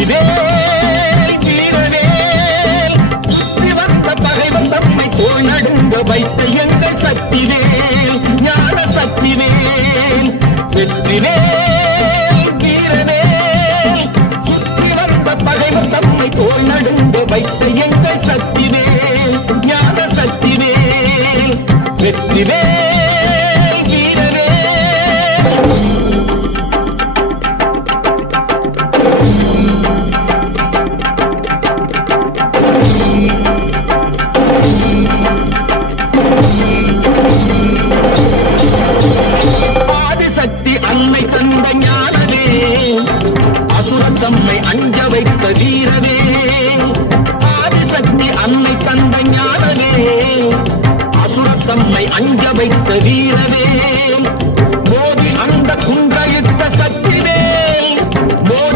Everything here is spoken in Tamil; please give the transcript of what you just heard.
வெற்றிவேல் வீரவேல் சுற்றி வந்த பகைவன் தம்மை தோள் நடுங்க வைத்த எங்கள் சக்திவேல் ஞான சக்திவேல் வெற்றிவேல் வீரவேல் சுற்றி வந்த பகைவன் தம்மை தோள் நடுங்க வைத்த எங்கள் சக்திவேல் ஞான சக்திவேல் வெற்றிவேல் ஆதிசக்தி அன்னை தந்த ஞானவே அசுரத்தம்மை அஞ்ச வைத்த வீரவே ஆதிசக்தி அன்னை தந்த ஞானவே அசுரத்தம்மை அஞ்ச வைத்த வீரவே